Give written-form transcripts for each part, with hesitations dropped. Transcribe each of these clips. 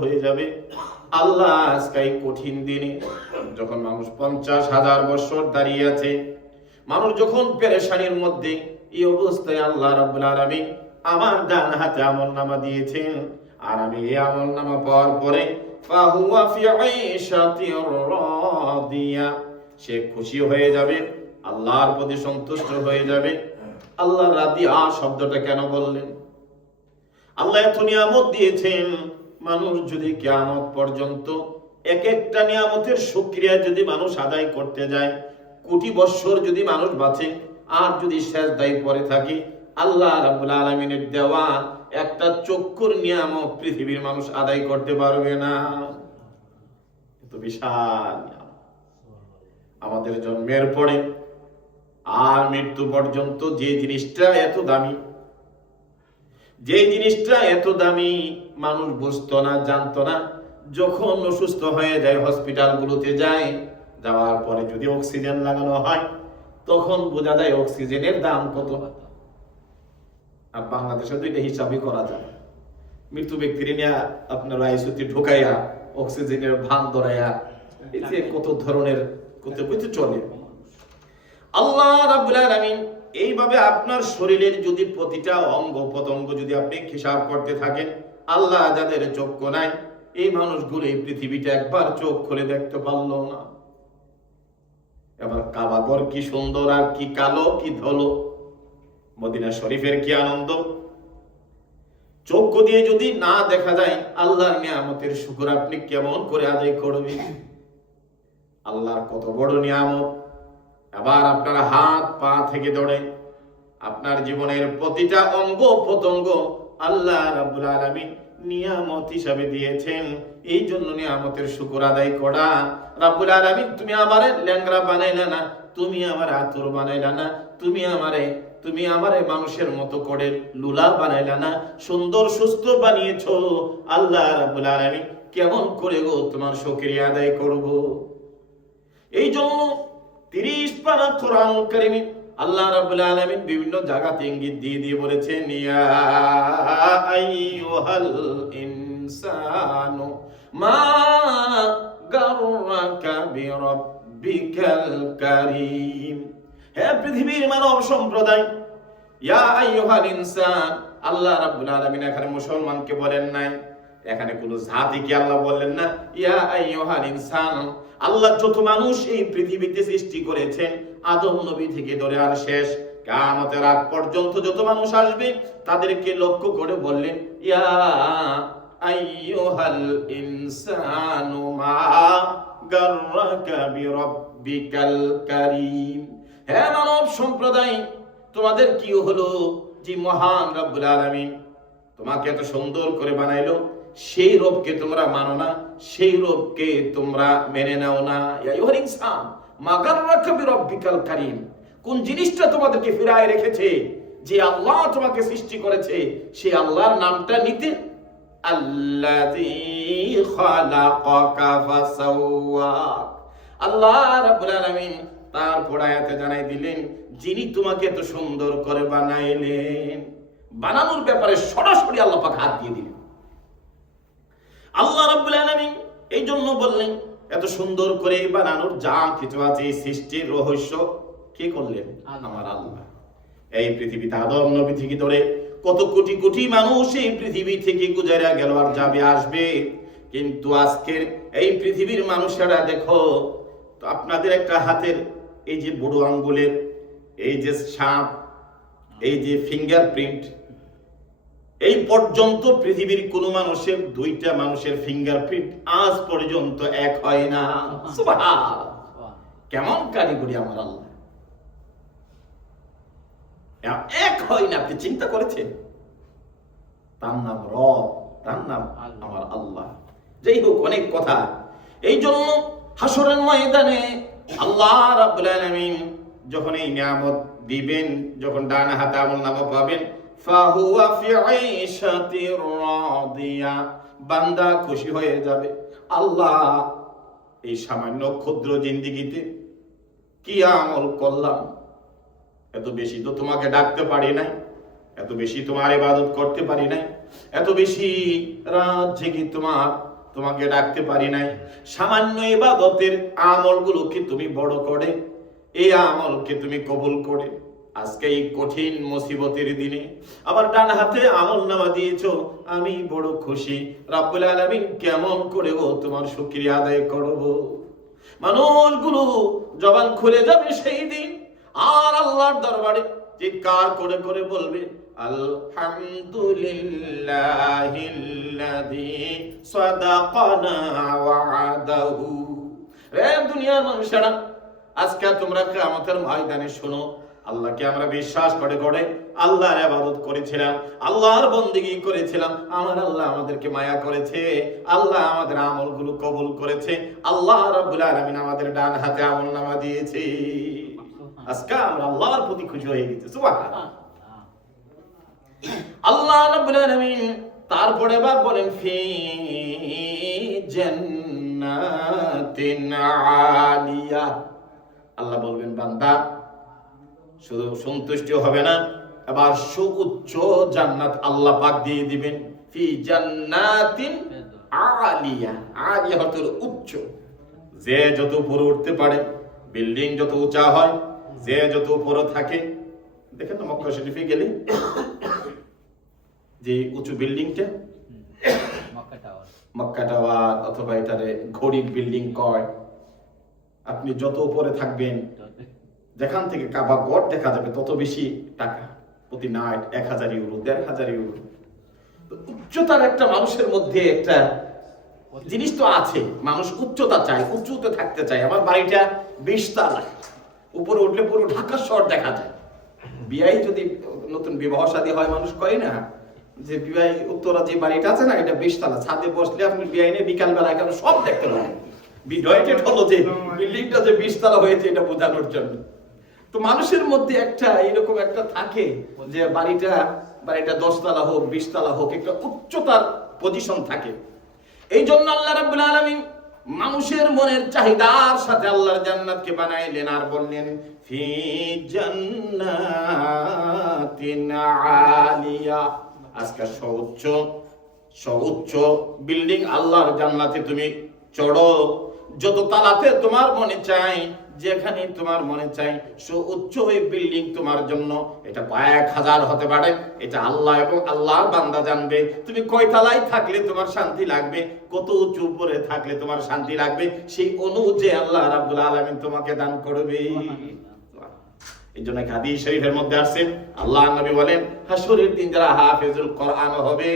হয়ে যাবে। আল্লাহ আজকে কঠিন দিনে যখন মানুষ 50,000 বছর দাঁড়িয়ে আছে, মানুষ যখন পেরেশানির মধ্যে, এই অবস্থায় আল্লাহ রাব্বুল আলামিন আমার ডান হাতে আমলনামা দিয়েছেন। আর আমি এই আমলনামা পাওয়ার পরে ফাহুয়া ফি আইশাতির রাদিয়া, সে খুশি হয়ে যাবে, আল্লাহর প্রতি সন্তুষ্ট হয়ে যাবে। আল্লাহ রাদিয়া শব্দটা কেন বললেন? আল্লাহ এত নিয়ামত দিয়েছেন, মানুষ যদি কিয়ামত পর্যন্ত এক একটা নিয়ামতের শুকরিয়া যদি মানুষ আদায় করতে যায়, কোটি বছর যদি মানুষ বাঁচে আর যদি সেজদায় পড়ে থাকে, আল্লাহ রাব্বুল আলামিনের দেওয়া একটা চক্ষুর নিয়ামত পৃথিবীর মানুষ আদায় করতে পারবে না। এত বিশাল নিয়ামত। আমাদের জন্মের পরে আর মৃত্যু পর্যন্ত যে জিনিসটা এত দামি, যে জিনিসটা এত দামি মানুষ বুঝতো না, জানতো না। যখন অসুস্থ হয়ে যায়, হসপিটালগুলোতে যায়, যাওয়ার পরে যদি অক্সিজেন লাগানো হয়, তখন বোঝা যায় অক্সিজেনের দাম কত। আর বাংলাদেশে তো এটা হিসাবই করা যায়। মৃত্যু ব্যক্তির নিয়ে আপনার আইসিইউতে ঢুকাইয়া অক্সিজেনের ভান ধরাইয়া, এতে কত ধরনের কত কিছু চলে। আল্লাহ রাব্বুল আলামিন এইভাবে আপনার শরীরের যদি প্রতিটা অঙ্গ প্রত্যঙ্গ যদি আপনি হিসাব করতে থাকেন, আল্লাহ যাদের চক্ষু নাই, এই মানুষগুলো এই পৃথিবীটা একবার চোখ খুলে দেখতে পারলো না। এবার কাবাঘর কি সুন্দর, আর কি কালো, কি ধলো। মদিনা শরীফের কি আনন্দ। চক্ষু দিয়ে যদি না দেখা যায়, আল্লাহর নিয়ামতের শুকর আপনি কেমন করে আদায় করবেন? আল্লাহর কত বড় নিয়ামত। আবার আপনার হাত পা থেকে ধরে আপনার জীবনের প্রতিটা অঙ্গ প্রত্যঙ্গ আল্লাহ রাব্বুল আলামিন নিয়ামত হিসাবে দিয়েছেন। এই জন্য নিয়ামতের শুকর আদায় করা। রাব্বুল আলামিন তুমি আমারে ল্যাংড়া বানাইলা না, তুমি আমার আতুর বানাইলা না, তুমি আমারে মানুষের মতো করে লুলা বানাইলা না, সুন্দর সুস্থ বানিয়েছো। আল্লাহ রাব্বুল আলামিন কেমন করে গো তোমার শুকরিয়া আদায় করব? এই জন্য 30 পারা কোরআনুল কারীমে আল্লাহ রাব্বুল আলামিন বিভিন্ন জায়গাতে ইঙ্গিত দিয়ে বলেছেন, ইয়া আইয়ুহাল ইনসানু মা গাররাকা বিরাব্বিকাল কারীম। হে পৃথিবীর মানব সম্প্রদায়, ইয়া আইয়ুহাল ইনসান। আল্লাহ রাব্বুল আলামিন এখানে মুসলমানকে বলেন নাই, এখানে কোন জাতিকে আল্লাহ বললেন না। ইয়া আইয়ুহাল ইনসান, আল্লাহ যত মানুষ এই পৃথিবীতে সৃষ্টি করেছেন, আদম নবী থেকে ধরে আর শেষ কিয়ামতের আগ পর্যন্ত যত মানুষ আসবে, তাদেরকে লক্ষ্য করে বললেন, ইয়া আইয়ুহাল ইনসানু মা গাররাকা বিরাব্বিকাল কারীম। হে মানব সম্প্রদায়, তোমাদের কি হলো যে মহান রব্বুল আলামিন তোমাকে এত সুন্দর করে বানাইলো, সেই রবকে তোমরা মানো না, সেই রবকে তোমরা মেনে নাও না। ইয়া আইয়ুহাল ইনসান মা গাররাকা বিরাব্বিকাল কারীম। কোন জিনিসটা তোমাদেরকে ফিরায় রেখেছে? যে আল্লাহ তোমাকে সৃষ্টি করেছে, সেই আল্লাহর নামটা নিতে। আল্লাযী খালাকাকা ফাসাওয়াক। আল্লাহ রাব্বুল আলামিন তারপর আয়াতে জানাই দিলেন, যিনি তোমাকে এত সুন্দর করে বানাইলেন। বানানোর ব্যাপারে সরাসরি আল্লাহ পাক হাত দিয়ে দিলেন। আল্লাহ রাব্বুল আলামিন এই জন্য বললেন, এত সুন্দর করে বানানোর যা কিছু আছে, সৃষ্টির রহস্য কে করলেন? আমার আল্লাহ। এই পৃথিবীতে আদম নবী থেকে ধরে কত কোটি কোটি মানুষ এই পৃথিবী থেকে গুজারা গেল, আর যাবে, আসবে। কিন্তু আজকের এই পৃথিবীর মানুষেরা দেখো তো, আপনাদের একটা হাতের এই যে বুড়ো আঙ্গুলের এই যে ছাপ, এই যে ফিঙ্গারপ্রিন্ট, এই পর্যন্ত পৃথিবীর কোন মানুষের, 2টা মানুষের ফিঙ্গারপ্রিন্ট আজ পর্যন্ত এক হয় না। সুবহানাল্লাহ, কেমন কারিগরি আমার আল্লাহ। এক হয় না, আপনি চিন্তা করেছেন? তার নাম রব, তার নাম আমার আল্লাহ। যাই হোক, অনেক কথা। এই জন্য হাসরের ময়দানে আল্লাহ রাব্বুল আলামিন যখন এই নিয়ামত দিবেন, যখন ডান হাতে আমলনামা পাবেন, ফাহুয়া ফি আইশাতির রাদিয়া, বান্দা খুশি হয়ে যাবে। আল্লাহ, এই সামান্য ক্ষুদ্র জিন্দেগিতে কি আমল করলাম, এত বেশি তো তোমাকে ডাকতে পারি নাই, এত বেশি তোমার ইবাদত করতে পারি নাই, এত বেশি রাত জেগে তোমার তোমাকে ডাকতে পারি নাই। সামান্য ইবাদতের আমলগুলোকে তুমি বড় করে এই আমলকে তুমি কবুল করে আজকে এই কঠিন মুসিবতের দিনে আমার ডান হাতে আমলনামা দিয়েছো, আমি বড় খুশি। রব্বুল আলামিন কেমন করে তোমার শুকরিয়া আদায় করব? মানুষগুলো জবান খুলে যাবে সেই দিন, আর আল্লাহর দরবারে চিৎকার করে করে বলবে আলহামদুলিল্লাহিল্লাযী সাদাকানা ওয়া'দাহু। রে দুনিয়ার মানুষেরা, আজকে তোমরা কিয়ামতের ময়দানে শোনো, আল্লাহকে আমরা বিশ্বাস করে করে আল্লাহর ইবাদত করেছিলাম, আল্লাহর বন্দেগী করেছিলাম, আমার আল্লাহ আমাদেরকে মায়া করেছে, আল্লাহ আমাদের আমলগুলো কবুল করেছে, আল্লাহ রাব্বুল আলামিন আমাদের ডান হাতে আমলনামা দিয়েছে। আজকে আমরা আল্লাহর প্রতি খুশি হয়ে গেছি। সুবহানাল্লাহ। আল্লাহ রাব্বুল আলামিন তারপরে আবার বলেন ফি জান্নাতিন আলিয়া। আল্লাহ বলবেন বান্দা শুধু সন্তুষ্ট হবে না, আবার সুউচ্চ জান্নাত আল্লাহ পাক দিয়ে দিবেন। ফি জান্নাতিন আলিয়া। আলিয়া হলো উচ্চ। যে যত উপরে উঠতে পারে, বিল্ডিং যত উঁচা হয়, যে যত উপরে থাকে, দেখেন না মক্কা শরীফে গেলে যে উঁচু বিল্ডিংটা মক্কা টাওয়ার অথবা এটারে ঘড়ির বিল্ডিং কয়, আপনি যত উপরে থাকবেন যেখান থেকে কাবা গড় দেখা যাবে তত বেশি টাকা প্রতি নাইট 1000 ইউরো 1500 ইউরো। উচ্চতার একটা মানুষের মধ্যে একটা জিনিস তো আছে, মানুষ উচ্চতা চায়, উঁচুতে থাকতে চায়। আমার বাড়িটা 20 তলা, উপরে উঠলে পুরো ঢাকা শহর দেখা যায়। বিয়াই যদি নতুন বিবাহ শাদী হয়, মানুষ কয় না যে বিয়াই উত্তরা যে বাড়িটা আছে না, এটা 20 তলা, ছাদে বসলে আপনি বিয়াই নিয়ে বিকাল বেলা এখানে সব দেখতে পাবেন। বিডয়েটেড হলো যে বিল্ডিংটা যে 20 তলা হয়েছে এটা বোঝানোর জন্য। তো মানুষের মধ্যে একটা এরকম একটা থাকে যে বাড়িটা 10 তলা হোক 20 তলা হোক, একটা উচ্চতার পজিশন থাকে। এই জন্য আল্লাহ রাব্বুল আলামিন মানুষের মনের চাহিদার সাথে আল্লাহর জান্নাতকে বানাইলেন আর বললেন ফি জান্নাতিন আলিয়া। আজকে সর্বোচ্চ বিল্ডিং আল্লাহর জান্নাতে তুমি চড়ো, যত তালাতে তোমার মনে চাই, যেখানে তোমার মনে চাই, সুউচ্চ ওই বিল্ডিং তোমার জন্য। এটা কয়েক হাজার হতে পারে, এটা আল্লাহ এবং আল্লাহর বান্দা জানবে। তুমি কয় তালায় থাকলে তোমার শান্তি লাগবে, কত উঁচু উপরে থাকলে তোমার শান্তি লাগবে, সেই অনুযায়ী আল্লাহ রাব্বুল আলামিন তোমাকে দান করবে। এই জন্য হাদিস শরীফের মধ্যে আছে, আল্লাহ নবী বলেন হাসরের দিন যারা হাফেজুল কোরআন হবে,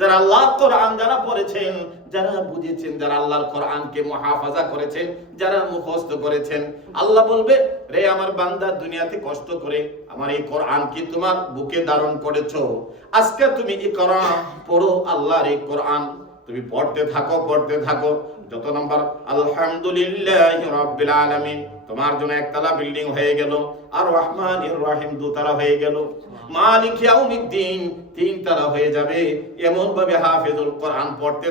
যারা আল্লাহ কোরআন যারা পড়েছেন, যারা বুঝেছেন, যারা আল্লাহর কোরআনকে মুহাফাজা করেছেন, যারা মুখস্থ করেছেন, আল্লাহ বলবে রে আমার বান্দা, দুনিয়াতে কষ্ট করে আমার এই কোরআনকে তোমার বুকে ধারণ করেছো, আজকে তুমি এই কোরআন পড়ো, আল্লাহর এই কোরআন তুমি পড়তে থাকো। যত নম্বর আলহামদুলিল্লাহি রাব্বিল আলামিন তোমার জন্য একতলা বিল্ডিং হয়ে গেল, আর রহমানির রহিম দুতলা হয়ে গেল, মালিক ইয়াউমিদ্দিন 3 তলা হয়ে যাবে। এমন ভাবে হাফেজুল কোরআন পড়তে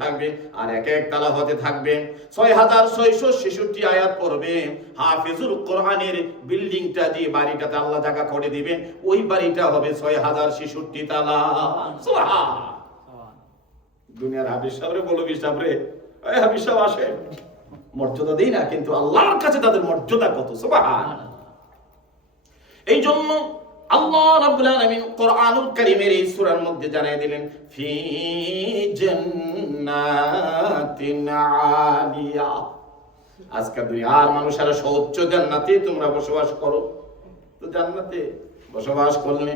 থাকবে আর এক তলা হতে থাকবে। 6666 আয়াত পড়বে। হাফেজুল কোরআনের বিল্ডিংটা যে বাড়িটাতে আল্লাহ জায়গা করে দিবেন, ওই বাড়িটা হবে 6066 তলা। সুবহান। দুনিয়ার হাফেজ সাহেবরে বলো সাহেবরে, এই হাফেজ সাহেব আসে, মর্যাদা দেই না, কিন্তু আল্লাহর কাছে তাদের মর্যাদা কত। সুবহানাল্লাহ। এই জন্য আল্লাহ রাব্বুল আলামিন কোরআনুল কারীমের এই সূরার মধ্যে জানিয়ে দিলেন ফি জান্নাতিন আলিয়া। আজকে দুনিয়ার মানুষেরা সর্বোচ্চ জান্নাতে তোমরা বসবাস করো। তো জান্নাতে বসবাস করলে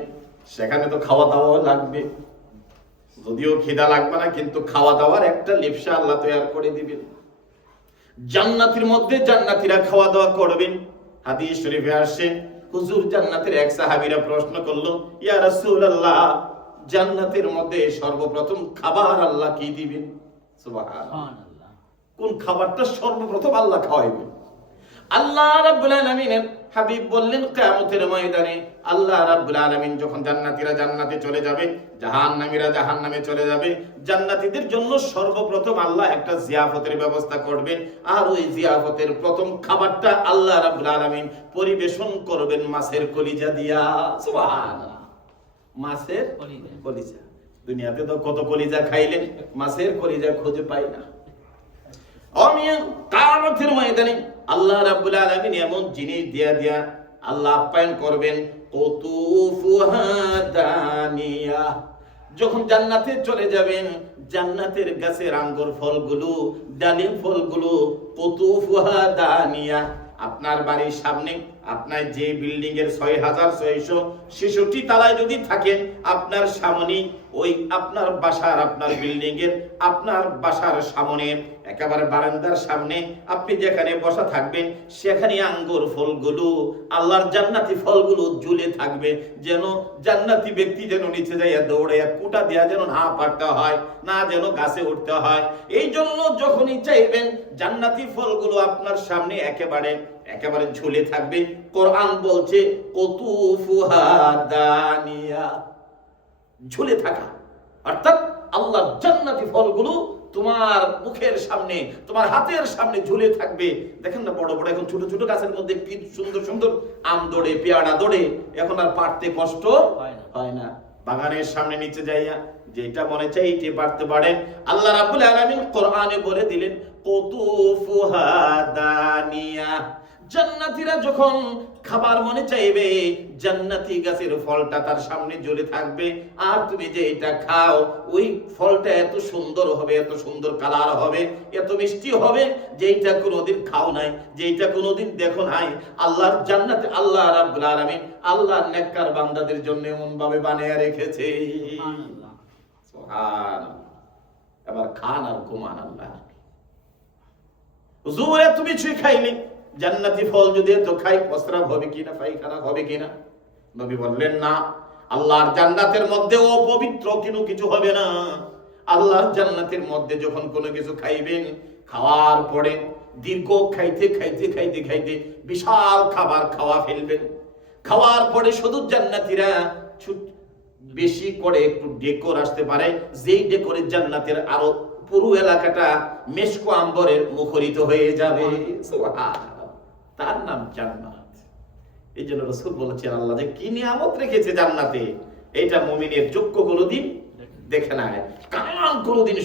সেখানে তো খাওয়া দাওয়া লাগবে, যদিও খিদা লাগবে না, কিন্তু খাওয়া দাওয়ার একটা লিপসা আল্লাহ তৈরি করে দিবেন। জান্নাতের মধ্যে জান্নাতীরা খাওয়া দাওয়া করবেন। হাদিস শরীফে আসছে, হুজুর জান্নাতের এক সাহাবীরা প্রশ্ন করলো, ইয়া রাসূলুল্লাহ, জান্নাতের মধ্যে সর্বপ্রথম খাবার আল্লাহ কি দিবেন? সুবহানাল্লাহ। কোন খাবারটা সর্বপ্রথম আল্লাহ খাওয়াইবেন? আল্লাহ রাব্বুল আলামিনের হাবিব বললেন কিয়ামতের ময়দানে আল্লাহ রাব্বুল আলামিন যখন জান্নাতীরা জান্নাতে চলে যাবে, জাহান্নামীরা জাহান্নামে চলে যাবে, জান্নাতীদের জন্য সর্বপ্রথম আল্লাহ একটা জিয়াফতের ব্যবস্থা করবেন। আর ওই জিয়াফতের প্রথম খাবারটা আল্লাহ রাব্বুল আলামিন পরিবেশন করবেন মাছের কলিজা দিয়া। সুবহানাল্লাহ। মাছের কলিজা। দুনিয়াতে তো কত কলিজা খাইলেন, মাছের কলিজা খুঁজে পাই না। কিয়ামতের ময়দানে আল্লাহ রাব্বুল আলামিন এমন জিনিস দিয়া আল্লাহ আপ্যায়ন করবেন, কুতুফুহা দানিয়া। যখন জান্নাতে চলে যাবেন, জান্নাতের গাছের আঙ্গুর ফলগুলো, ডালিম ফলগুলো, কুতুফুহা দানিয়া। আপনার বাড়ির সামনে আপনার যে বিল্ডিং এর ৬৬৬৬ তলায় যদি থাকেন, আপনার সামনে ওই আপনার বাসার, আপনার বিল্ডিং এর আপনার বাসার সামনে একেবারে বারান্দার সামনে আপনি যেখানে বসা থাকবেন, সেখানে আঙ্গুর ফলগুলো, আল্লাহর জান্নাতি ফলগুলো ঝুলে থাকবে। যেন জান্নাতি ব্যক্তি যেন নিচে যাইয়া দৌড়াইয়া কুটা দেয়া যেন না পারতে হয়, না যেন গাছে উঠতে হয়। এই জন্য যখনই চাইবেন জান্নাতি ফলগুলো আপনার সামনে একেবারে ঝুলে থাকবে। কোরআন বলছে কুতুফুহা দানিয়া, ঝুলে থাকা, অর্থাৎ আল্লাহর জান্নাতি ফলগুলো তোমার মুখের সামনে, তোমার হাতের সামনে ঝুলে থাকবে। দেখেন না, বড় বড় এখন ছোট ছোট গাছের মধ্যে কি সুন্দর সুন্দর আম দৌড়ে, পেয়ারা দৌড়ে, এখন আর পারতে কষ্ট হয় না। বাগানের সামনে নিচে যাইয়া যেটা মনে চাই এটি পারতে পারেন। আল্লাহ রাব্বুল আলামিন কোরআনে বলে দিলেন কুতুফুহা দানিয়া। জান্নাতীরা যখন খাবার মনে চাইবে, জান্নাতি গাছের ফলটা তার সামনে ঝুলে থাকবে, আর তুমি যে এটা খাও, ওই ফলটা এত সুন্দর হবে, এত সুন্দর কালার হবে, এত মিষ্টি হবে, যেটা কোনোদিন খাও নাই, যেটা কোনোদিন দেখো নাই। আল্লাহর জান্নাতে আল্লাহ রাব্বুল আলামিন আল্লাহর নেককার বান্দাদের জন্য এমন ভাবে বানিয়ে রেখেছে। সুবহানাল্লাহ। এবার খান আর ঘুমান। আল্লাহ হুজুর তুমি ছুঁই খাইনি, জান্নাতি ফল যদি এত খাই প্রস্রাব হবে কিনা, পায়খানা হবে কিনা? নবী বললেন না, আল্লাহর জান্নাতের মধ্যে অপবিত্র কিছু হবে না। আল্লাহর জান্নাতের মধ্যে যখন কোনো কিছু খাইবেন, খাওয়ার পরে দীর্ঘ খাইতে বিশাল খাবার খাওয়া ফেলবেন। খাওয়ার পরে শুধু জান্নাতীরা বেশি করে একটু ডেকোর আসতে পারে, যেই ডেকোরে জান্নাতের আরো পুরো এলাকাটা মেশকো আম্বরের মুখরিত হয়ে যাবে। সুবহানাল্লাহ। তার নাম জান্নাত। এই জন্য রাসূল বলেছেন, আল্লাহ যে কি নিয়ামত রেখেছে জান্নাতে, এটা মুমিনের চক্ষু কোনোদিন দেখে নাই, কান কোনোদিন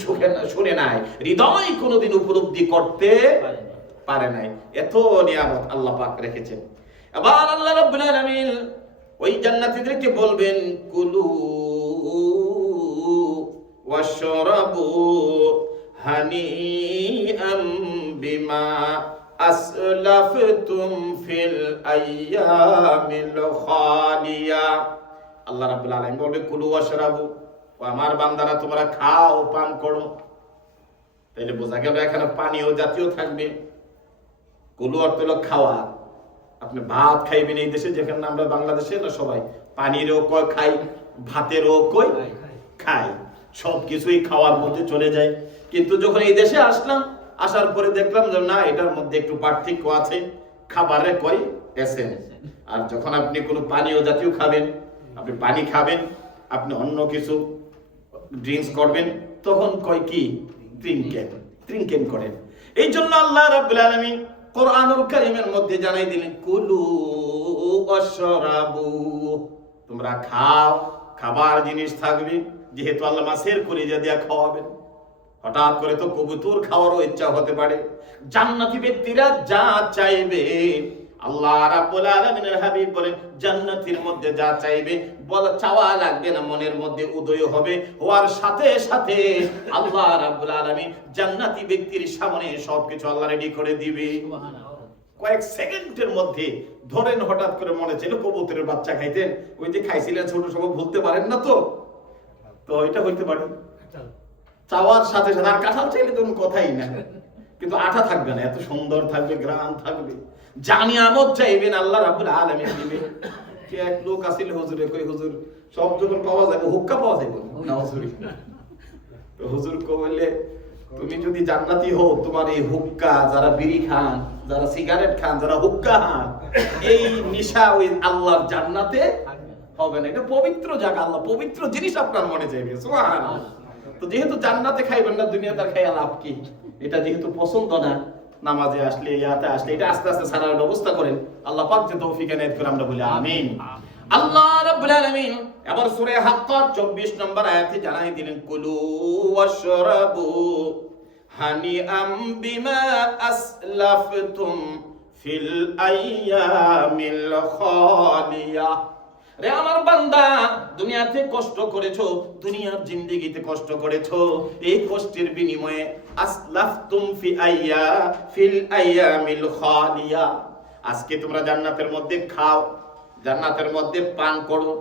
শুনে নাই, হৃদয় কোনোদিন উপলব্ধি করতে পারে নাই। এত নিয়ামত আল্লাহ পাক রেখেছেন। আবার আল্লাহ রাব্বুল আলামিন ওই জান্নাতীদেরকে বলবেন, কুলু ওয়াশরাবু হানিআম বিমা আসলাফতুম ফিল আইয়ামিল খালিয়া। আল্লাহ রাব্বুল আলামিন বলবে, কুলু ওয়াশরাবু, ও আমার বান্দারা তোমরা খাও, পান করো। তাহলে বোঝা গেল এখানে পানীয় জাতীয় থাকবে। কুলু অর্থ হলো খাওয়া। আপনি ভাত খাইবেন এই দেশে, যেখানে আমরা বাংলাদেশে না সবাই পানিরও কয় খাই, ভাতেরও কই খাই, সবকিছুই খাওয়ার মধ্যে চলে যায়। কিন্তু যখন এই দেশে আসলাম, আসার পরে দেখলাম যে না, এটার মধ্যে একটু পার্থক্য আছে, খাবারে কই এসেন। আর যখন আপনি কোনো পানীয় জাতীয় খাবেন, আপনি পানি খাবেন, আপনি অন্য কিছু ড্রিঙ্কস করবেন, তখন কয় কি ট্রিঙ্কেন করেন। এই জন্য আল্লাহ রাব্বুল আলামিন কোরআনুল কারীমের মধ্যে জানাই দিলেন, কুলু ওয়াশরাবু, তোমরা খাও, খাবার জিনিস থাকবে। যেহেতু আল্লাহ মাছের কলিজা দিয়া খাওয়াবেন, হঠাৎ করে তো কবুতর খাওয়ারও ইচ্ছা হতে পারে। জান্নাতি ব্যক্তিরা যা চাইবে, আল্লাহ রাব্বুল আলামিনের হাবিব বলেন, জান্নাতের মধ্যে যা চাইবে বলা চাওয়া লাগবে না, মনের মধ্যে উদয় হবে, হওয়ার সাথে সাথে আল্লাহ রাব্বুল আলামিন জান্নাতি ব্যক্তির সামনে সবকিছু আল্লাহ রেডি করে দিবে। কয়েক সেকেন্ডের মধ্যে। ধরেন হঠাৎ করে মনে ছিল কবুতরের বাচ্চা খাইতেন, ওই যে খাইছিলেন ছোট সময়, ভুলতে পারেন না তো এটা হইতে পারে। চাওয়ার সাথে সাথে, আর কাঁঠাল চাইলে তো কথাই না, কিন্তু আঠা থাকবে না, এত সুন্দর থাকবে, গ্রাম থাকবে। জানি আমদ চাইবেন আল্লাহ রাব্বুল আলামিন দিবে। কে এক লোক আসিল হুজুরে, কই হুজুর সব যখন পাওয়া যাবে, হুক্কা পাওয়া যাবে না হুজুর। তো হুজুর কইলে, তুমি যদি জান্নাতি হও, তোমার এই হুক্কা, যারা বিড়ি খান, যারা সিগারেট খান, যারা হুক্কা খান, এই নেশা ওই আল্লাহর জান্নাতে হবে না। এটা পবিত্র জায়গা, আল্লাহ পবিত্র জিনিস আপনার মনে চাইবে। সুবহানাল্লাহ। তো যেহেতু জান্নাতে খাইবেন না, দুনিয়াতে খাইয়া লাভ কি? এটা যেহেতু পছন্দ না, নামাজে আসলে, ইয়াতে আসলে এটা আস্তে আস্তে ছাড়ার ব্যবস্থা করেন। আল্লাহ পাক যে তৌফিক এনায়েত করে আমরা বলি আমিন। আল্লাহ রাব্বুল আলামিন এবার সূরা হাক্কার 24 নম্বর আয়াতে জানাই দিলেন, কুলু ওয়াশরাবু হানিআম বিমা আসলাফতুম ফিল আইয়ামিল খালিয়া। রে আমার বান্দা, দুনিয়াতে কষ্ট করেছো, দুনিয়ার জিন্দেগিতে কষ্ট করেছো, এই কষ্টের বিনিময়ে আসলাফতুম ফিল আইয়ামিল খালিয়া, আজকে তোমরা জান্নাতের মধ্যে খাও, জান্নাতের মধ্যে পান করো।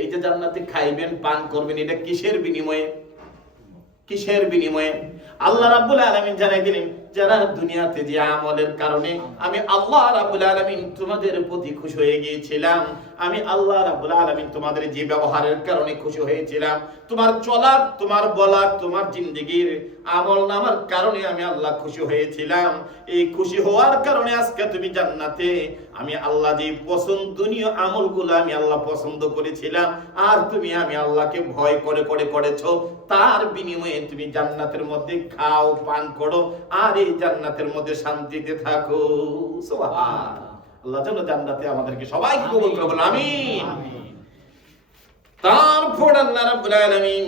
এই যে জান্নাতে খাইবেন পান করবেন, এটা কিসের বিনিময়ে? কিসের বিনিময়ে? আল্লাহ রাব্বুল আলামিন জানাই দিলেন, যারা দুনিয়াতে যে আমলের কারণে আমি আল্লাহ রাব্বুল আলামিন তোমাদের প্রতি খুশি হয়ে গিয়েছিলাম, আমি আল্লাহ রাব্বুল আলামিন তোমাদের যে ব্যবহারের কারণে খুশি হয়েছিলাম, তোমার চলার, তোমার বলার, তোমার জিন্দেগির আমল নামার কারণে আমি আল্লাহ খুশি হয়েছিলাম। এই খুশি হওয়ার কারণে আজকে তুমি জান্নাতে, আমি আল্লাহ যে পছন্দনীয় আমলগুলো আমি আল্লাহ পছন্দ করেছিলাম, আর তুমি আমি আল্লাহকে ভয় করে করে করেছো, তার বিনিময়ে তুমি জান্নাতের মধ্যে খাও, পান করো, আর এই জান্নাতের মধ্যে শান্তিতে থাকো। সুবহানাল্লাহ। আল্লাহ যেন জান্নাতে আমাদেরকে সবাইকে কবুল করে বলেন আমিন। তারপর আল্লাহ রাব্বুল আলামিন,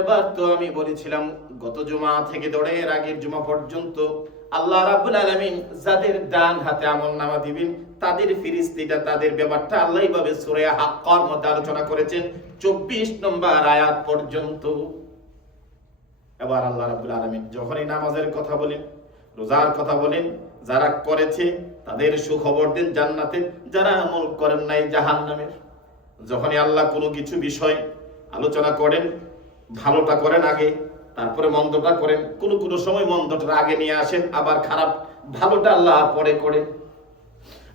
এবার তো আমি বলেছিলাম গত জুমা থেকে ধরে এর আগের জুমা পর্যন্ত আল্লাহ রাব্বুল আলামিন যাদের ডান হাতে আমলনামা দিবেন তাদের ফেরেশতাটা, তাদের ব্যাপারটা আল্লাহ এইভাবে সূরা হাক্কার মধ্যে আলোচনা করেছেন 24 নম্বর আয়াত পর্যন্ত। এবার আল্লাহ রাব্বুল আলামিন যখনই নামাজের কথা বলেন, রোজার কথা বলেন, যারা করেছে তাদের সুখবর দেন জান্নাতের, যারা আমল করেন নাই জাহান্নামের। যখনই আল্লাহ কোনো কিছু বিষয় আলোচনা করেন, ভালোটা করেন আগে, তারপরে মন্দটা করেন, কোনো সময় মন্দটা আগে নিয়ে আসেন, আবার খারাপ ভালোটা আল্লাহ পরে করেন।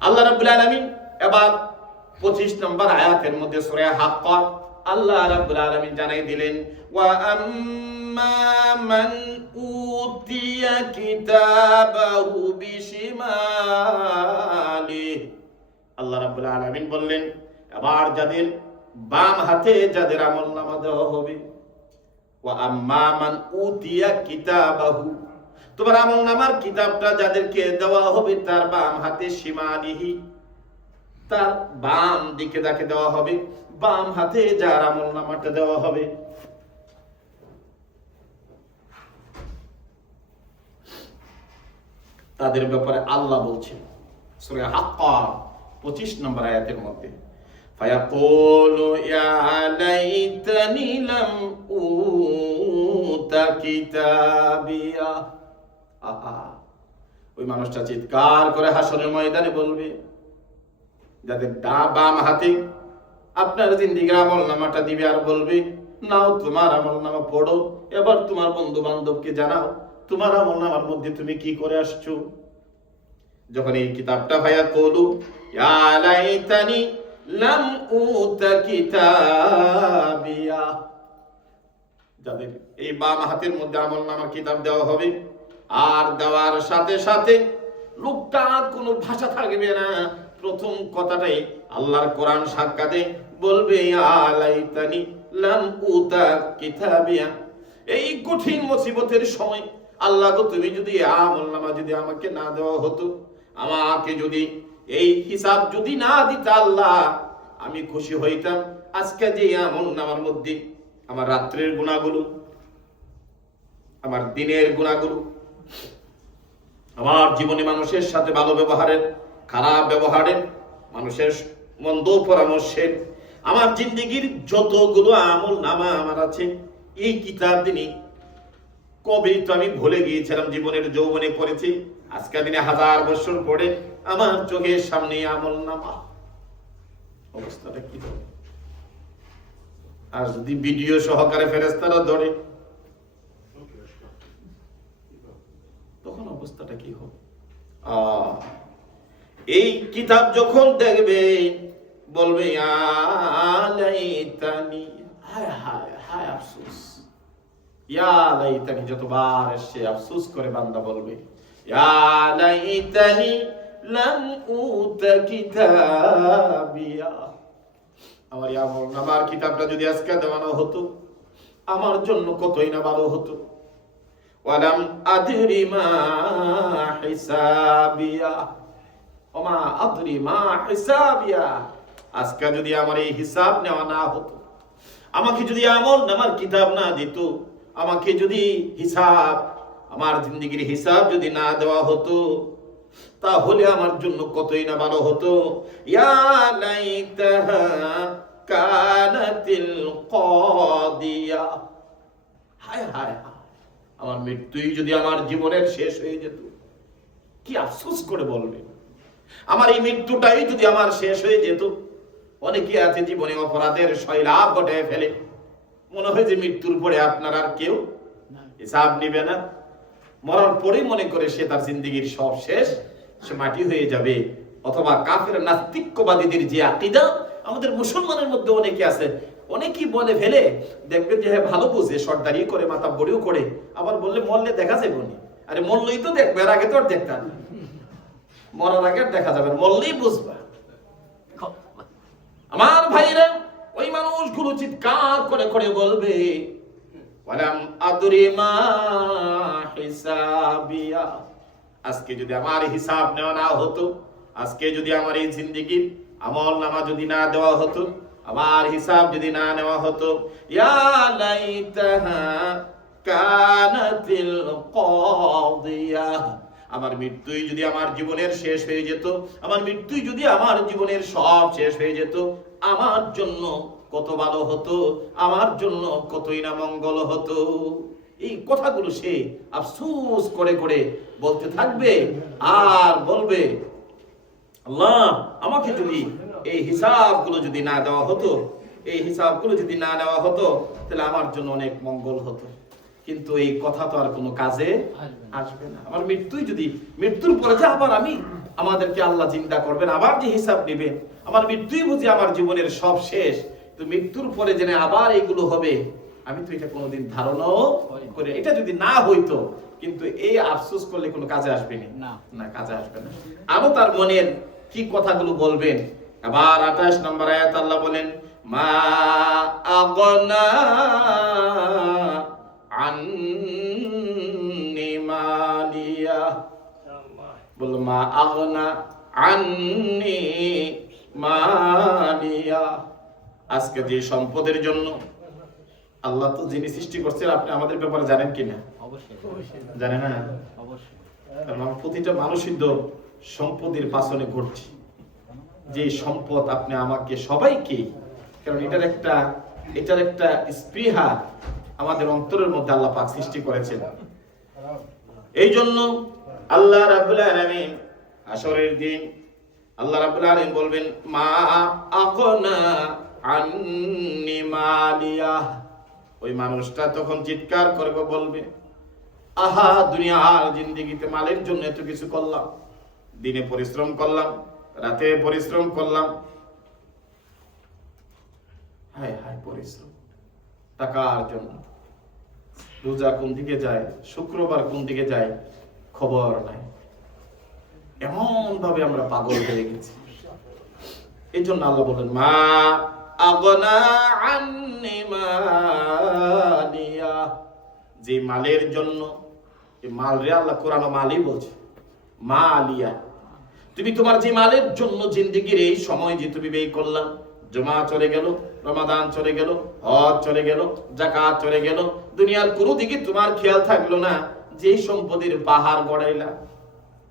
আল্লাহ রাব্বুল আলামিন এবার 25 নম্বর আয়াতের মধ্যে সূরা হাক্কার আল্লাহ রাব্বুল আলামিন জানাই দিলেন, ওয়া আম্মা মান উতিয়া কিতাবাহু বিশিমালিহি। আল্লাহ রাব্বুল আলামিন বললেন, এবার যাদের বাম হাতে যাদের আমলনামা দেওয়া হবে, ওয়া আম্মা মান উতিয়া কিতাবাহু, তোমার আমলনামার কিতাবটা যাদেরকে দেওয়া হবে তার বাম হাতে, শিমালিহি, তার বাম দিকে যাকে দেওয়া হবে, বাম হাতে যার আমলনামাটা দেওয়া হবে, তাদের ব্যাপারে আল্লাহ বলছেন সূরা হাক্কার 25 নম্বর আয়াতের মধ্যে, ফায়াকুলু ইয়া লাইতানি লাম উতা কিতাবিয়া। আহা, ওই মানুষটা চিৎকার করে হাসরের ময়দানে বলবে, যাদের বাম হাতে আপনার জিন্দেগির আমলনামাটা দিবে, আর বলবে, নাও তোমার আমলনামা পড়ো, এবার তোমার বন্ধু বান্ধবকে জানাও তোমার আমলনামার মধ্যে তুমি কি করে আসছো। যখন এই কিতাবটা ভাইয়া কলু ইয়া লাইতানি লাম উতা কিতাবিয়া, যাদের এই বাম হাতের মধ্যে আমলনামার কিতাব দেওয়া হবে, আর দেওয়ার সাথে সাথে লোকটা কোনো ভাষা থাকবে না, প্রথম কথাটাই আল্লাহর কোরআন সাক্ষাতে বলবে, ইয়া লাইতানি লাম উতা কিতাবিয়া। এই কঠিন মুসিবতের সময় আল্লাহ গো, তুমি যদি আমলনামা যদি আমাকে না দেওয়া হতো, আমাকে যদি এই হিসাব যদি না দিতে আল্লাহ, আমি খুশি হইতাম। আজকে যে আমলনামার মধ্যে আমার রাত্রের গুনাহগুলো, আমার দিনের গুনাহগুলো, আমার জীবনে মানুষের সাথে ভালো ব্যবহারের, খারাপ ব্যবহারের, মানুষের মন্দ পরামর্শের, আমার জিন্দেগির যতগুলো আমলনামা আমার আছে, এই কিতাব দিনই কবে তো আমি ভুলে গিয়েছিলাম, জীবনের যৌবনে করেছি, আজকে দিনে 1000 বছর পরে আমার চোখের সামনে আমলনামা, অবস্থাটা কি হবে? আর যদি ভিডিও সহকারে ফেরেশতারা ধরে, তখন অবস্থাটা কি হবে? এই কিতাব যখন দেখবে বলবে, ইয়া লাইতানি, হায় হায় হায় আফসোস, ইয়া লাইতানি যতবার এসে আফসোস করে বান্দা বলবে, ইয়া লাইতানি লাম উতা কিতাবিয়া, আমার আমলনামার কিতাবটা যদি আজকে দেওয়ানো হতো, আমার জন্য কতই না ভালো হতো। ওয়ালাম আদরি মা হিসাবিয়া, ওমা আদরি মা হিসাবিয়া, আজকে যদি আমার এই হিসাব নেওয়া না হতো, আমাকে যদি আমল নামার কিতাব না দিত, আমাকে যদি হিসাব, আমার জিন্দেগির হিসাব যদি না দেওয়া হতো, তাহলে আমার জন্য কতই না ভালো হতো। ইয়া লাইতাহা কানাতিল কাদিয়া, হায় হায় হায়, আমার মৃত্যুই যদি আমার জীবনের শেষ হয়ে যেত, কি আফসোস করে বলবে। আমার এই মৃত্যুটাই যদি আমার শেষ হয়ে যেত। অনেকে আছে জীবনে অপরাধের শৈলাভ ঘটায় ফেলে, মনে হয় যে মৃত্যুর পরে আপনার আর কেউ হিসাব নিবে না। মরার পরেই মনে করে সে তার জিন্দেগির সব শেষ, সে মাটি হয়ে যাবে। অথবা কাফের নাস্তিক্যবাদীদের যে আকীদা আমাদের মুসলমানের মধ্যে অনেকে আছে, অনেকেই বলে ফেলে, দেখবেন যে হ্যাঁ ভালো বুঝে, সর্দারি করে, মাথা বড়িও করে, আবার বললে মরলে দেখা যাবে না। আরে মরলেই তো দেখবে, এর আগে তো আর দেখতাম, মরার আগে দেখা যাবে, মরলেই বুঝবা। আমার ভাইরা, ওই মানুষগুলো চিৎকার করে করে বলবে, ওয়ালাম আদরি মা হিসাবিয়া, আজকে যদি আমার হিসাব নেওয়া না হতো, আজকে যদি আমার এই জিন্দেগির আমল নামা যদি না দেওয়া হতো, আমার হিসাব যদি না নেওয়া হতো, ইয়া লাইতাহা কানাতিল কাদিয়া, আমার মৃত্যুই যদি আমার জীবনের শেষ হয়ে যেত, আমার মৃত্যুই যদি আমার জীবনের সব শেষ হয়ে যেত, আমার জন্য কত ভালো হতো, আমার জন্য কতই না মঙ্গল হতো। এই কথাগুলো সে আফসোস করে করে বলতে থাকবে আর বলবে, আল্লাহ আমাকে যদি এই হিসাবগুলো যদি না দেওয়া হতো, এই হিসাবগুলো যদি না নেওয়া হতো, তাহলে আমার জন্য অনেক মঙ্গল হতো। কিন্তু এই কথা তো আর কোনো কাজে আসবে না। আমার মৃত্যুই যদি, মৃত্যুর পরে যে আবার আমাদেরকে আল্লাহ জিন্দা করবেন, আবার যে হিসাব নেবেন, আমার মৃত্যুই বুঝি আমার জীবনের সব শেষ, তো মৃত্যুর পরে জেনে আবার এইগুলো হবে, আমি তো এটা কোনোদিন ধারণাও করে, এটা যদি না হইতো, কিন্তু এই আফসোস করলে কোনো কাজে আসবে না, না কাজে আসবে না। আরো তার মনের কি কথাগুলো বলবেন। আবার 28 নম্বর আয়াত আল্লাহ বলেন, মা আগনা আন্নি মালিয়া, বল মা আগনা আন্নি মালিয়া, আজকে যে সম্পদের জন্য আল্লাহ তো যিনি সৃষ্টি করছেন, আপনি আমাদের ব্যাপারে জানেন কিনা? অবশ্যই জানেন না, অবশ্যই, কারণ প্রতিটা মানুষই তো সম্পদের পাছনে ঘুরছে। যে সম্পদ আপনি আমাকে সবাইকে, কারণ এটার একটা স্পৃহা আমাদের অন্তরের মধ্যে আল্লাহ পাক সৃষ্টি করেছেন। এই জন্য আল্লাহ রাব্বুল আলামিন হাশরের দিন আল্লাহ রাব্বুল আলামিন বলবেন, মা আগনা আন্নি মালিয়া, ওই মানুষটা তখন চিৎকার করবে, বলবে, আহা দুনিয়ার জিন্দেগিতে মালের জন্য এত কিছু করলাম, দিনে পরিশ্রম করলাম, রাতে পরিশ্রম করলাম, হায় হায় পরিশ্রম, টাকার জন্য রোজা কোন দিকে যায়, শুক্রবার কোন দিকে যায় খবর নাই, এমন ভাবে আমরা পাগল হয়ে গেছি। এই জন্য আল্লাহ বলেন, মা আগনা আন্নি মালিয়া, যে মালের জন্য, এই মাল রে আল্লাহ কোরআন মালই বলছে, মালিয়া, তুমি তোমার যে মালের জন্য জিন্দেগির এই সময় যে তুমি ব্যয় করলাম, জমা চলে গেল, রমাদান চলে গেল, হজ চলে গেল, যাকাত চলে গেল, দুনিয়ার কোনো দিকে তোমার খেয়াল থাকলো না, যে সম্পদের পাহাড় গড়াইলা,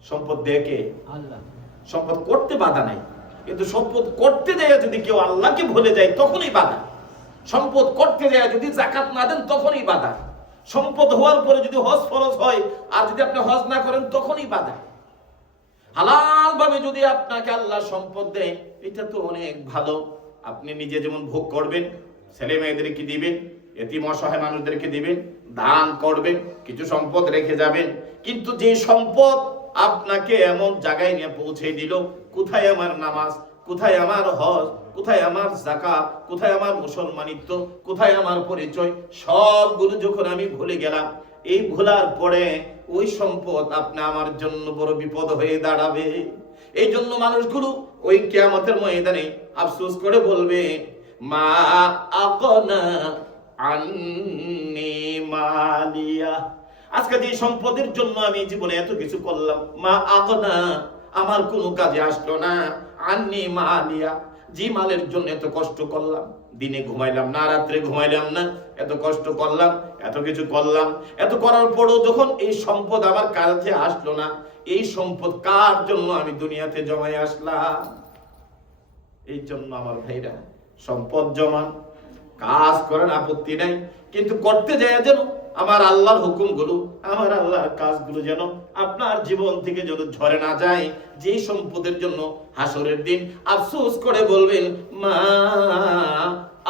সম্পদ দেখে আল্লাহ, সম্পদ করতে বাধা নাই, কিন্তু সম্পদ করতে যায় যদি কেউ আল্লাহকে ভুলে যায় তখনই বাধা। সম্পদ করতে যায় যদি যাকাত না দেন তখনই বাধা। সম্পদ হওয়ার পরে যদি হজ ফরজ হয় আর যদি আপনি হজ না করেন তখনই বাধা। হালাল ভাবে যদি আপনাকে আল্লাহ সম্পদ দেয়, এটা তো অনেক ভালো, আপনি নিজে যেমন ভোগ করবেন, ছেলে মেয়েদেরকে দিবেন, এতিম অসহায় মানুষদেরকে দিবেন, দান করবেন, কিছু সম্পদ রেখে যাবেন। কিন্তু যে সম্পদ আপনাকে এমন জায়গায় নিয়ে পৌঁছে দিল, কোথায় আমার নামাজ, কোথায় আমার হজ, কোথায় আমার যাকাত, কোথায় আমার মুসলমানিত্ব, কোথায় আমার পরিচয়, সবগুলো যখন আমি ভুলে গেলাম, এই ভোলার পরে ওই সম্পদ আপনি আমার জন্য বড় বিপদ হয়ে দাঁড়াবে। এই জন্য মানুষগুলো ওই কিয়ামতের ময়দানে আফসোস করে বলবে, মা আগনা আন্নি মালিয়া, আজকে যে সম্পদের জন্য আমি জীবনে এত কিছু করলাম, মা আগনা, আমার কোনো কাজে আসলো না, আন্নি মালিয়া, যে মালের জন্য এত কষ্ট করলাম, দিনে ঘুমাইলাম না, রাত্রে ঘুমাইলাম না, এত কষ্ট করলাম, এত কিছু করলাম, এত করার পরও যখন এই সম্পদ আমার কাছে আসলো না, এই সম্পদ কার জন্য আমি দুনিয়াতে জমাই আসলাম? এই জন্য আমার ভাইরা, সম্পদ জমান, কাজ করেন, আপত্তি নাই, কিন্তু করতে যায় যেন আমার আল্লাহর হুকুমগুলো, আমার আল্লাহর কাজগুলো যেন আপনার জীবন থেকে যেন ঝরে না যায়। যে সম্পদের জন্য হাসরের দিন আফসোস করে বলবেন, মা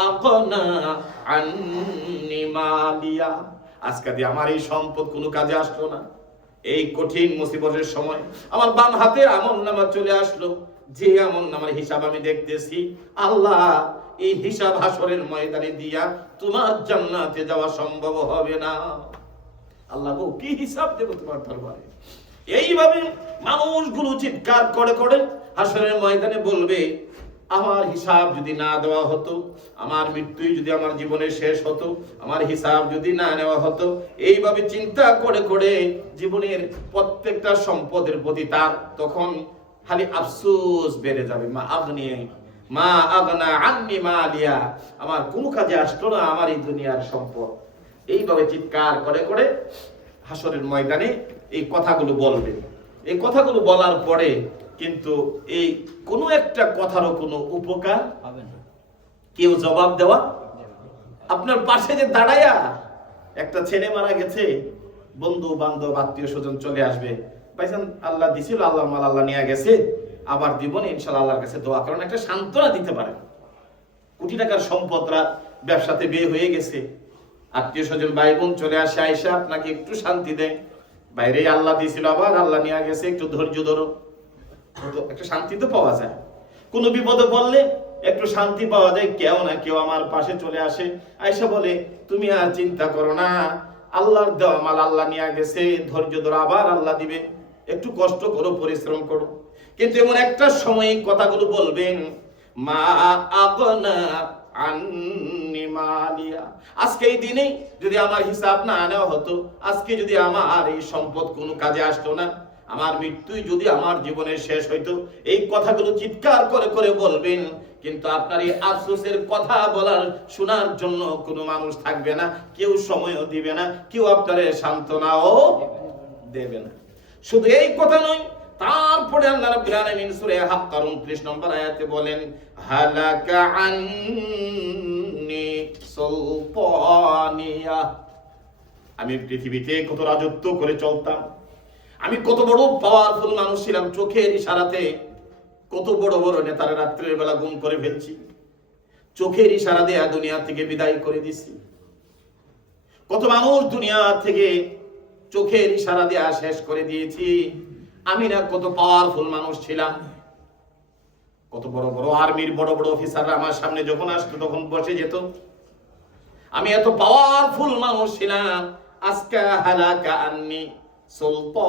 আগনা আন্নি মালিয়া, আজকে দিয়ে আমার এই সম্পদ কোনো কাজে আসলো না। এই কঠিন মুসিবতের সময় আমার বাম হাতে আমলনামা চলে আসলো, যে আমলনামার হিসাব আমি দেখতেছি, আল্লাহ এই হিসাব হাসরের ময়দানে দিয়া তোমার জান্নাতে যাওয়া সম্ভব হবে না। আল্লাহ গো, কি হিসাব দেব তোমার দরবারে? এইভাবে মানুষগুলো চিৎকার করে করে হাসরের ময়দানে বলবে, আমার হিসাব যদি না দেওয়া হতো, আমার মৃত্যুই যদি আমার জীবনে শেষ হতো, আমার হিসাব যদি না নেওয়া হতো, এইভাবে চিন্তা করে করে জীবনের প্রত্যেকটা সম্পদের প্রতি তার তখন খালি আফসোস বেড়ে যাবে। মা আগনা আন্নি মালিয়া, আমার কোনো কাজে আসলো না আমার এই দুনিয়ার সম্পদ। এইভাবে চিৎকার করে করে হাসরের ময়দানে এই কথাগুলো বলবে। এই কথাগুলো বলার পরে কিন্তু এই কোনো একটা কথারও কোনো উপকার হবে না। কেউ জবাব দেওয়া, আপনার পাশে যে দাঁড়ায়া একটা ছেলে মারা গেছে, বন্ধু বান্ধব আত্মীয় স্বজন চলে আসবে, ভাইজান আল্লাহ দিছিল, আল্লাহ মাল আল্লাহ নিয়ে গেছে, আবার দিব না ইনশাআল্লাহ, আল্লাহর কাছে দোয়া করেন, একটা সান্ত্বনা দিতে পারেন। কোটি টাকার সম্পদরা ব্যবসাতে বিয়ে হয়ে গেছে, আত্মীয় স্বজন ভাই বোন চলে আসে, আয়সা আপনাকে একটু শান্তি দেয়, বাইরে আল্লাহ দিছিল আবার আল্লাহ নিয়ে গেছে, একটু ধৈর্য ধরো, একটা শান্তি তো পাওয়া যায়। কোনো বিপদে পড়লে একটু শান্তি পাওয়া যায়, কেউ না কেউ আমার পাশে চলে আসে, আয়সা বলে তুমি আর চিন্তা করো না, আল্লাহর দেওয়া মাল আল্লাহ নিয়ে গেছে, ধৈর্য ধরো, আবার আল্লাহ দিবে, একটু কষ্ট করো, পরিশ্রম করো। কিন্তু এমন একটা সময় কথাগুলো বলবেন, মা আগনা আন্নি মালিয়া, আজকে এই দিনে যদি আমার হিসাব না নেওয়া হতো, আজকে যদি আমার এই সম্পদ কোনো কাজে আসতো না, আমার মৃত্যুই যদি আমার জীবনের শেষ হইতো, এই কথাগুলো চিৎকার করে করে বলবেন। কিন্তু আপনার এই আফসোসের কথা বলার শোনার জন্য কোনো মানুষ থাকবে না, কেউ সময়ও দিবে না, কেউ আপনারে সান্ত্বনাও দেবে না। শুধু এই কথা নয়, তারপরে আল্লাহ রাব্বুল আলামিন সূরা হাক্কার 29 নম্বর আয়াতে বলেন, হালাকা আন্নি সুলতানিয়া, আমি পৃথিবীতে কত রাজত্ব করে চলতাম, আমি কত বড় পাওয়ারফুল মানুষ ছিলাম, চোখের ইশারাতে কত বড় বড় নেতারা রাত্রের বেলা গুম করে ফেলছি, চোখের ইশারা দিয়ে দুনিয়া থেকে বিদায় করে দিছি, কত মানুষ দুনিয়া থেকে চোখের ইশারা দিয়ে শেষ করে দিয়েছি। আমি না কত পাওয়ারফুল মানুষ ছিলাম, কত বড় বড় আর্মির বড় বড় অফিসাররা আমার সামনে যখন আসতো তখন বসে যেত, আমি এত পাওয়ারফুল মানুষ ছিলাম। আজকে হালাকা আন্নি সুলতান